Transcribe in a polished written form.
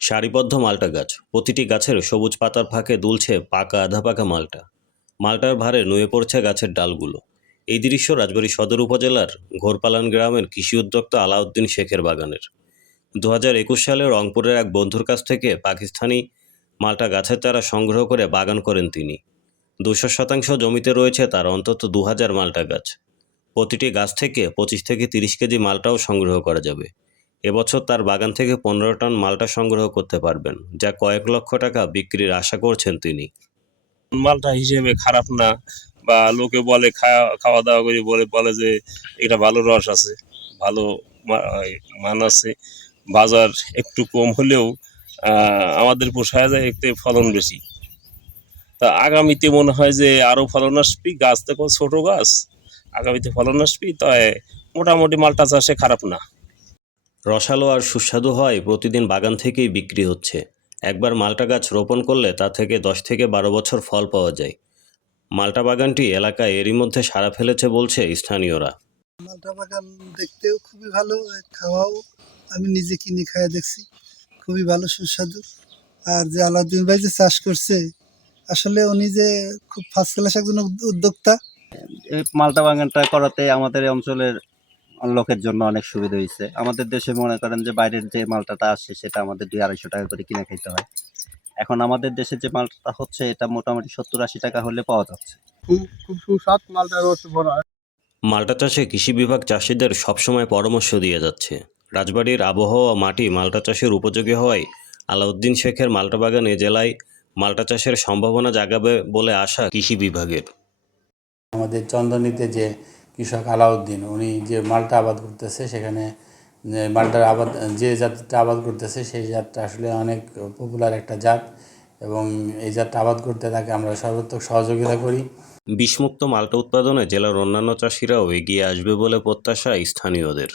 সারিবদ্ধ মাল্টা গাছ, প্রতিটি গাছের সবুজ পাতার ফাঁকে দুলছে পাকা আধা পাকা মাল্টা। মাল্টার ভারে নুয়ে পড়ছে গাছের ডালগুলো। এই দৃশ্য রাজবাড়ী সদর উপজেলার ঘোরপালান গ্রামের কৃষি উদ্যোক্তা আলাউদ্দিন শেখের বাগানের। 2021 সালে রংপুরের এক বন্ধুর কাছ থেকে পাকিস্তানি মাল্টা গাছের চারা সংগ্রহ করে বাগান করেন তিনি। 200 শতাংশ জমিতে রয়েছে তার অন্তত 2000 মাল্টা গাছ। প্রতিটি গাছ থেকে 25 থেকে 30 কেজি মাল্টাও সংগ্রহ করা যাবে। এবছর তার বাগান থেকে 15 টন মাল্টা সংগ্রহ করতে পারবেন, যা কয়েক লক্ষ টাকা বিক্রির আশা করছেন তিনি। মালটা হিসেবে খারাপ না, বা লোকে বলে খাওয়া দাওয়া করে বলে যে এটা ভালো রস আছে, ভালো মান আছে। বাজার একটু কম হলেও আমাদের পোষায় যায়, এতে ফলন বেশি। তা আগামীতে মনে হয় যে আরও ফলন আসবি, গাছ দেখো ছোট গাছ, আগামীতে ফলন আসবি। তাই মোটামুটি মালটা চাষে খারাপ না। রসালো আর সুস্বাদু হয় প্রতিদিন বাগান থেকেই বিক্রি হচ্ছে। একবার মাল্টা গাছ রোপণ করলে তা থেকে 10 থেকে 12 বছর ফল পাওয়া যায়। মাল্টা বাগানটি এলাকায় এরই মধ্যে সাড়া ফেলেছে বলছে স্থানীয়রা। মালটা বাগান দেখতেও খুবই ভালো, খাওয়াও আমি নিজে কিনে খাইয়া দেখছি, খুবই ভালো সুস্বাদু। আর যে আলাউদ্দিন ভাই যে চাষ করছে, আসলে উনি যে খুব ফার্স্ট ক্লাস একজন উদ্যোক্তা। এই মালটা বাগানটা করাতে আমাদের এই অঞ্চলের লোকের জন্য অনেক সুবিধা হয়েছে। আমাদের দেশে মনে করেন যে বাইরের যে মালটাটা আসে সেটা আমাদের 200-250 টাকা করে কিনে খেতে হয়। এখন আমাদের দেশে যে মালটা হচ্ছে এটা মোটামুটি 70-80 টাকা হলে পাওয়া যাচ্ছে। খুব সুস্বাদ মালটা রস ভরা। মাল্টা চাষে কৃষি বিভাগ চাষিদের সবসময় পরামর্শ দিয়ে যাচ্ছে। রাজবাড়ির আবহাওয়া মাটি মাল্টা চাষের উপযোগী হওয়ায় আলাউদ্দিন শেখের মাল্টা বাগানে জেলায় মাল্টা চাষের সম্ভাবনা জাগাবে বলে আশা কৃষি বিভাগের। আমাদের চন্দনীতে যে কৃষক আলাউদ্দিন, উনি যে মাল্টা আবাদ করতেছে, সেখানে মাল্টার আবাদ যে জাতটা আবাদ করতেছে সেই জাতটা আসলে অনেক পপুলার একটা জাত, এবং এই জাতটা আবাদ করতে তাকে আমরা সর্বাত্মক সহযোগিতা করি। বিষমুক্ত মাল্টা উৎপাদনে জেলার অন্যান্য চাষিরাও এগিয়ে আসবে বলে প্রত্যাশা স্থানীয়দের।